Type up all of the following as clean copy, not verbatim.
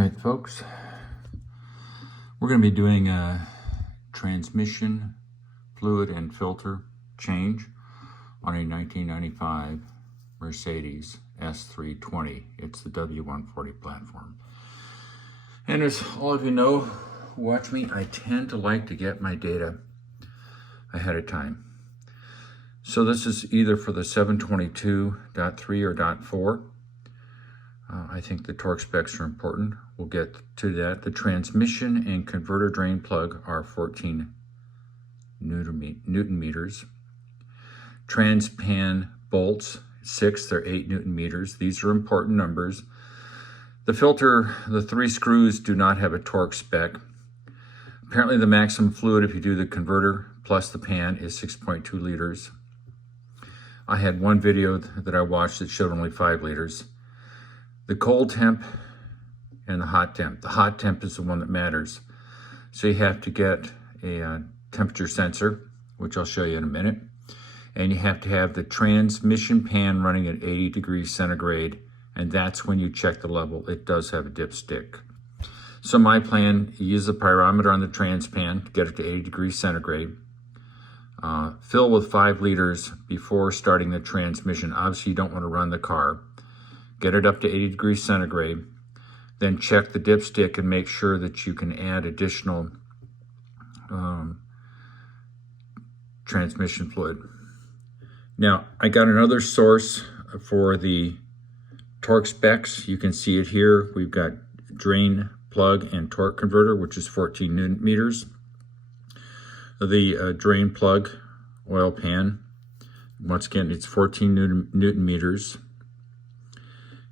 right, folks, we're going to be doing a transmission fluid and filter change on a 1995 Mercedes S320. It's the W140 platform. And as all of you know who watch me, I tend to like to get my data ahead of time. So this is either for the 722.3 or .4. I think the torque specs are important. We'll get to that. The transmission and converter drain plug are 14 Newton meters. Transpan bolts, 6, they're 8 Newton meters. These are important numbers. The filter, the 3 screws do not have a torque spec. Apparently the maximum fluid, if you do the converter plus the pan, is 6.2 liters. I had one video that I watched that showed only 5 liters. The cold temp and the hot temp. The hot temp is the one that matters. So you have to get a temperature sensor, which I'll show you in a minute. And you have to have the transmission pan running at 80 degrees centigrade, and that's when you check the level. It does have a dipstick. So my plan, use the pyrometer on the trans pan to get it to 80 degrees centigrade. Fill with 5 liters before starting the transmission. Obviously you don't want to run the car. Get it up to 80 degrees centigrade, then check the dipstick and make sure that you can add additional transmission fluid. Now, I got another source for the torque specs. You can see it here. We've got drain plug and torque converter, which is 14 Newton meters. The drain plug oil pan, once again, it's 14 Newton meters.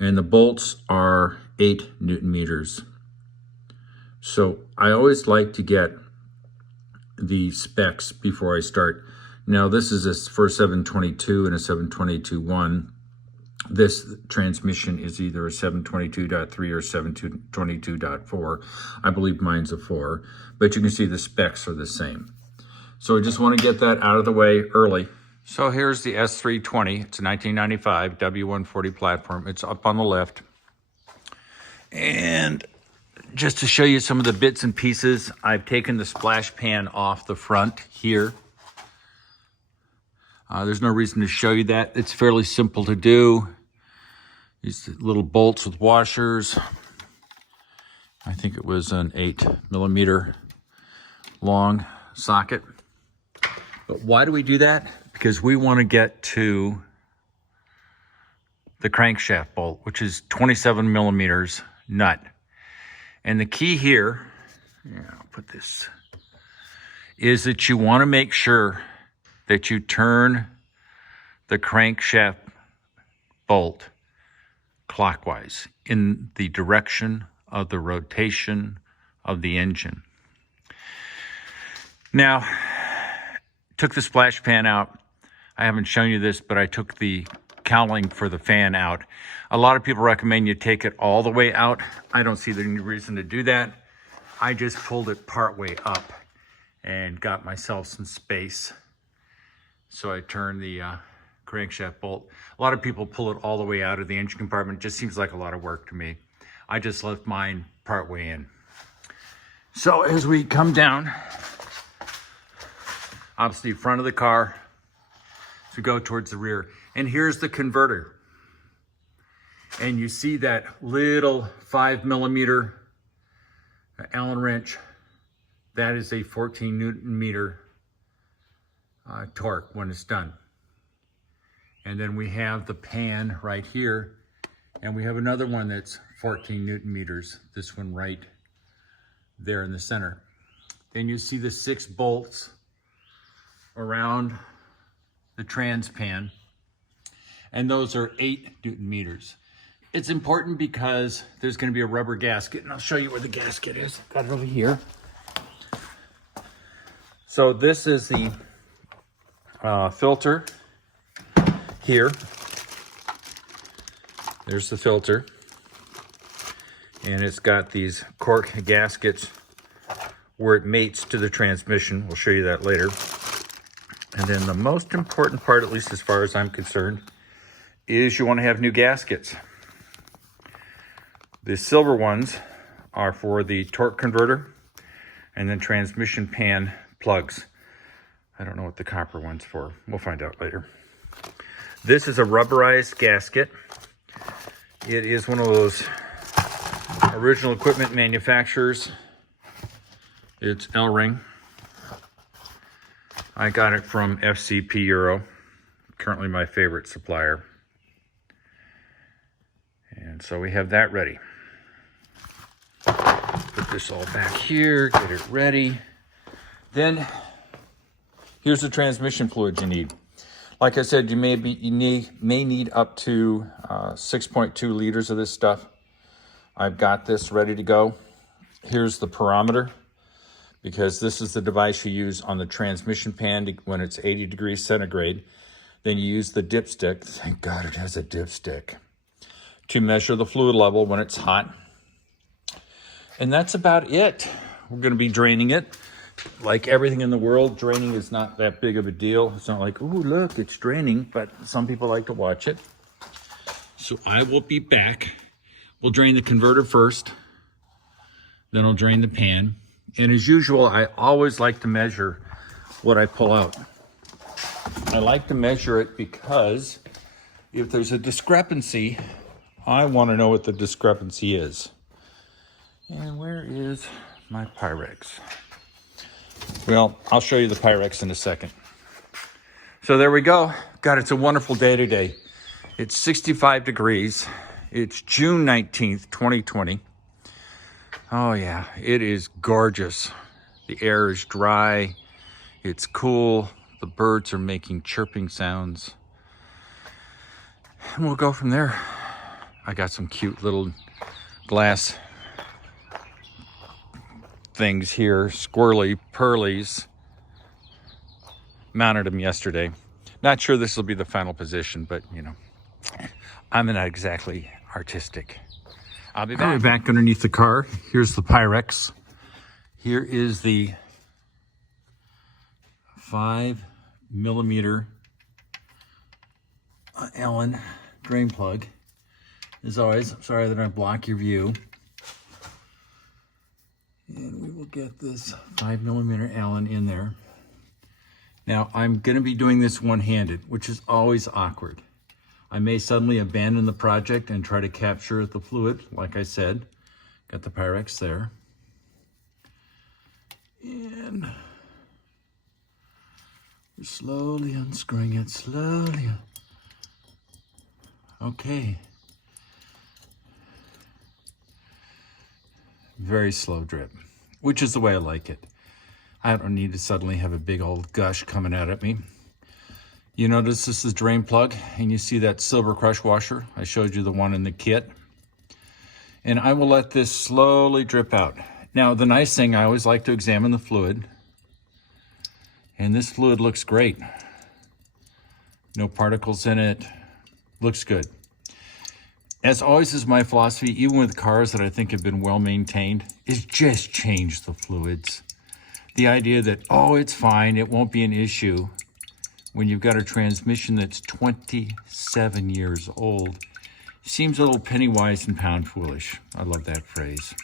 And the bolts are 8 Newton meters. So I always like to get the specs before I start. Now this is for a 722 and a 722.1. This transmission is either a 722.3 or 722.4. I believe mine's a 4, but you can see the specs are the same. So I just want to get that out of the way early. So here's the S320. It's a 1995 W140 platform. It's up on the left. And just to show you some of the bits and pieces, I've taken the splash pan off the front here. There's no reason to show you that. It's fairly simple to do. These little bolts with washers. I think it was an 8mm long socket. But why do we do that? Because we want to get to the crankshaft bolt, which is 27mm nut. And the key here, I'll put this, is that you want to make sure that you turn the crankshaft bolt clockwise in the direction of the rotation of the engine. Now, took the splash pan out. I haven't shown you this, but I took the cowling for the fan out. A lot of people recommend you take it all the way out. I don't see any reason to do that. I just pulled it part way up and got myself some space. So I turned the crankshaft bolt. A lot of people pull it all the way out of the engine compartment. It just seems like a lot of work to me. I just left mine part way in. So as we come down, obviously front of the car, to go towards the rear. And here's the converter. And you see that little 5mm Allen wrench. That is a 14 Newton meter torque when it's done. And then we have the pan right here. And we have another one that's 14 Newton meters. This one right there in the center. Then you see the 6 bolts around the trans pan, and those are 8 Newton meters. It's important because there's going to be a rubber gasket, and I'll show you where the gasket is. Got it over here. So this is the filter here. There's the filter, and it's got these cork gaskets where it mates to the transmission. We'll show you that later. And then the most important part, at least as far as I'm concerned, is you want to have new gaskets. The silver ones are for the torque converter and then transmission pan plugs. I don't know what the copper one's for. We'll find out later. This is a rubberized gasket. It is one of those original equipment manufacturers. It's L-ring. I got it from FCP Euro, currently my favorite supplier. And so we have that ready. Put this all back here, get it ready. Then here's the transmission fluids you need. Like I said, you may need up to 6.2 liters of this stuff. I've got this ready to go. Here's the pyrometer, because this is the device you use on the transmission pan when it's 80 degrees centigrade. Then you use the dipstick, thank God it has a dipstick, to measure the fluid level when it's hot. And that's about it. We're gonna be draining it. Like everything in the world, draining is not that big of a deal. It's not like, ooh, look, it's draining, but some people like to watch it. So I will be back. We'll drain the converter first, then I'll drain the pan. And as usual, I always like to measure what I pull out. I like to measure it because if there's a discrepancy, I want to know what the discrepancy is. And where is my Pyrex? Well, I'll show you the Pyrex in a second. So there we go. God, it's a wonderful day today. It's 65 degrees. It's June 19th, 2020. Oh yeah, it is gorgeous. The air is dry. It's cool. The birds are making chirping sounds. And we'll go from there. I got some cute little glass things here, squirrely pearlies. Mounted them yesterday. Not sure this will be the final position, but you know, I'm not exactly artistic. I'll be back. I'll be back underneath the car. Here's the Pyrex. Here is the 5mm Allen drain plug. As always, I'm sorry that I block your view. And we will get this 5mm Allen in there. Now, I'm going to be doing this one-handed, which is always awkward. I may suddenly abandon the project and try to capture the fluid, like I said. Got the Pyrex there. And we're slowly unscrewing it, slowly. Okay. Very slow drip, which is the way I like it. I don't need to suddenly have a big old gush coming out at me. You notice this is drain plug, and you see that silver crush washer. I showed you the one in the kit. And I will let this slowly drip out. Now, the nice thing, I always like to examine the fluid. And this fluid looks great. No particles in it. Looks good. As always is my philosophy, even with cars that I think have been well maintained, is just change the fluids. The idea that, oh, it's fine, it won't be an issue, when you've got a transmission that's 27 years old, seems a little penny wise and pound foolish. I love that phrase.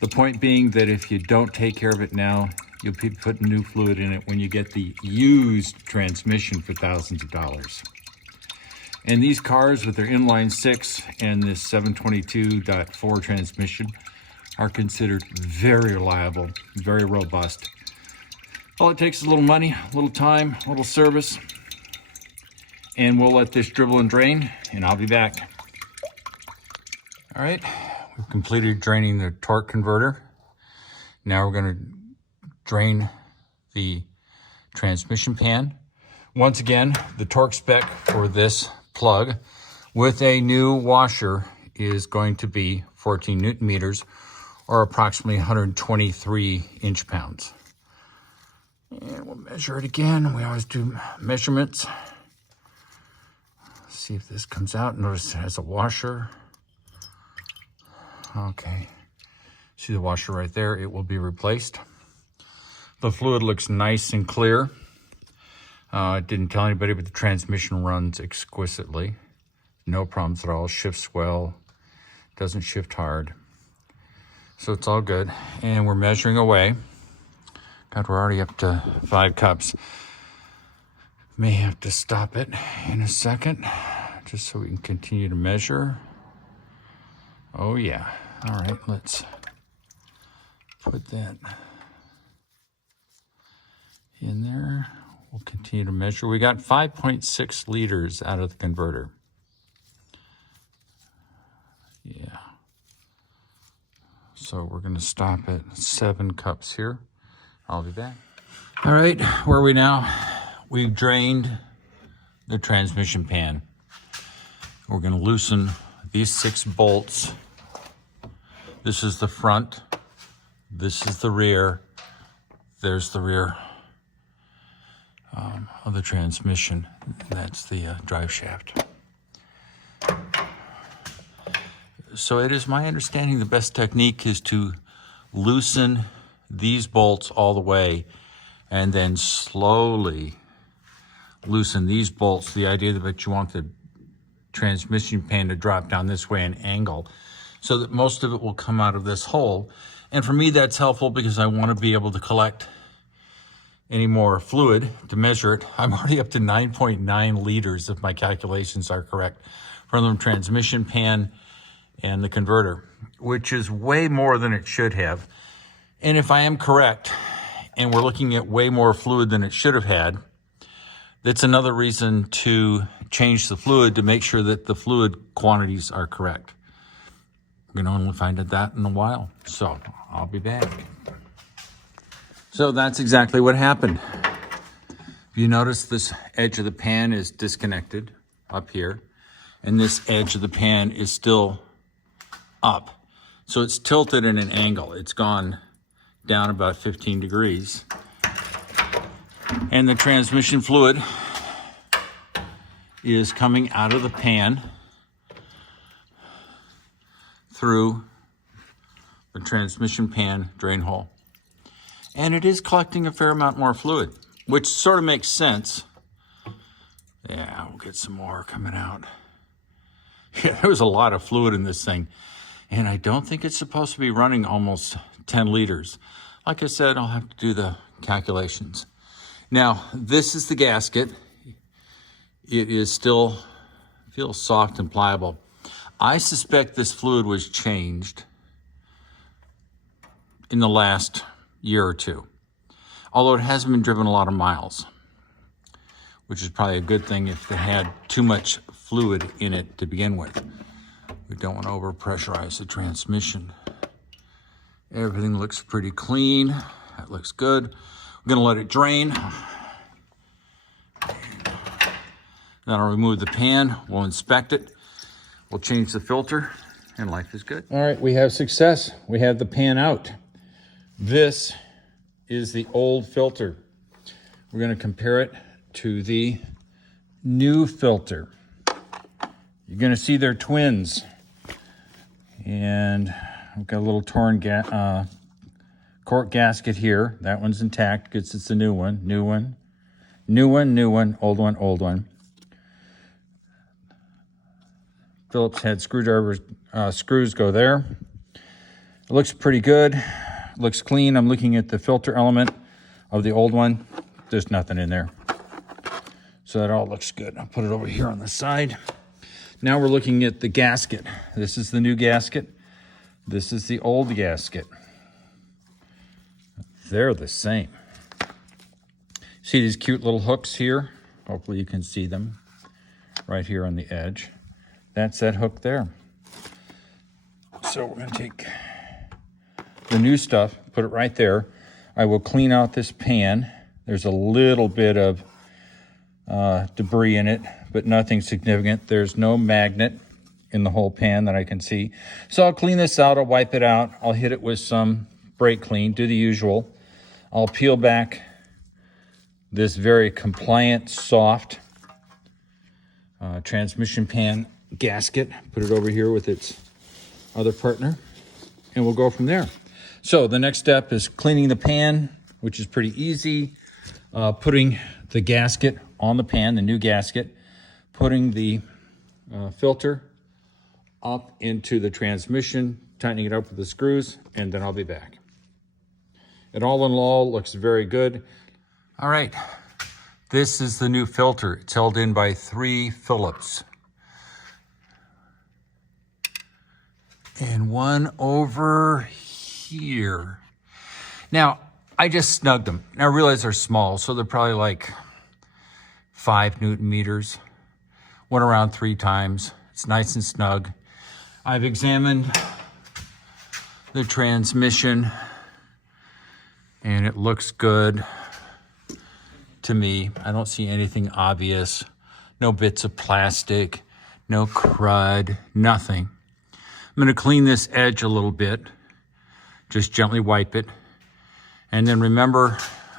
The point being that if you don't take care of it now, you'll be putting new fluid in it when you get the used transmission for thousands of dollars. And these cars with their inline 6 and this 722.4 transmission are considered very reliable, very robust. All it takes is a little money, a little time, a little service, and we'll let this dribble and drain, and I'll be back. All right, we've completed draining the torque converter. Now we're gonna drain the transmission pan. Once again, the torque spec for this plug with a new washer is going to be 14 Newton meters, or approximately 123 inch-pounds. And we'll measure it again. We always do measurements. See if this comes out. Notice it has a washer. Okay. See the washer right there? It will be replaced. The fluid looks nice and clear. I didn't tell anybody, but the transmission runs exquisitely. No problems at all. Shifts well. Doesn't shift hard. So it's all good. And we're measuring away. God, we're already up to 5 cups. May have to stop it in a second, just so we can continue to measure. Oh yeah. All right, let's put that in there. We'll continue to measure. We got 5.6 liters out of the converter. Yeah. So we're gonna stop at 7 cups here. I'll be back. All right, where are we now? We've drained the transmission pan. We're gonna loosen these 6 bolts. This is the front, this is the rear, there's the rear of the transmission. That's the drive shaft. So it is my understanding the best technique is to loosen these bolts all the way and then slowly loosen these bolts. The idea that you want the transmission pan to drop down this way and angle so that most of it will come out of this hole. And for me, that's helpful because I want to be able to collect any more fluid to measure it. I'm already up to 9.9 liters if my calculations are correct from the transmission pan and the converter, which is way more than it should have. And if I am correct, and we're looking at way more fluid than it should have had, that's another reason to change the fluid to make sure that the fluid quantities are correct. We're gonna only find out that in a while, so I'll be back. So that's exactly what happened. If you notice, this edge of the pan is disconnected up here, and this edge of the pan is still up. So it's tilted in an angle. It's gone down about 15 degrees. And the transmission fluid is coming out of the pan through the transmission pan drain hole. And it is collecting a fair amount more fluid, which sort of makes sense. Yeah, we'll get some more coming out. Yeah, there was a lot of fluid in this thing. And I don't think it's supposed to be running almost 10 liters. Like I said, I'll have to do the calculations. Now, this is the gasket. It is still, feels soft and pliable. I suspect this fluid was changed in the last year or two, although it hasn't been driven a lot of miles, which is probably a good thing if it had too much fluid in it to begin with. We don't want to overpressurize the transmission. Everything looks pretty clean. That looks good. We're gonna let it drain. Then I'll remove the pan, we'll inspect it, we'll change the filter, and life is good. All right, we have success. We have the pan out. This is the old filter. We're gonna compare it to the new filter. You're gonna see they're twins. And I've got a little torn cork gasket here. That one's intact because it's a new one, new one, new one, new one, old one, old one. Phillips head screwdriver screws go there. It looks pretty good. Looks clean. I'm looking at the filter element of the old one. There's nothing in there. So that all looks good. I'll put it over here on the side. Now we're looking at the gasket. This is the new gasket. This is the old gasket. They're the same. See these cute little hooks here? Hopefully you can see them right here on the edge. That's that hook there. So we're gonna take the new stuff, put it right there. I will clean out this pan. There's a little bit of debris in it, but nothing significant. There's no magnet in the whole pan that I can see. So I'll clean this out, I'll wipe it out. I'll hit it with some brake clean, do the usual. I'll peel back this very compliant, soft transmission pan gasket, put it over here with its other partner, and we'll go from there. So the next step is cleaning the pan, which is pretty easy. Putting the gasket on the pan, the new gasket, putting the filter up into the transmission tightening it up with the screws, and then I'll be back. It all in all looks very good. All right, this is the new filter. It's held in by 3 Phillips. And one over here. Now, I just snugged them. Now I realize they're small, so they're probably like 5 Newton meters. Went around 3 times. It's nice and snug. I've examined the transmission and it looks good to me. I don't see anything obvious. No bits of plastic, no crud, nothing. I'm gonna clean this edge a little bit. Just gently wipe it. And then remember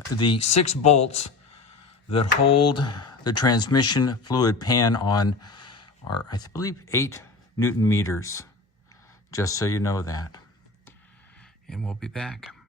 the 6 bolts that hold the transmission fluid pan on are, I believe, 8 Newton meters. Just so you know that. And we'll be back.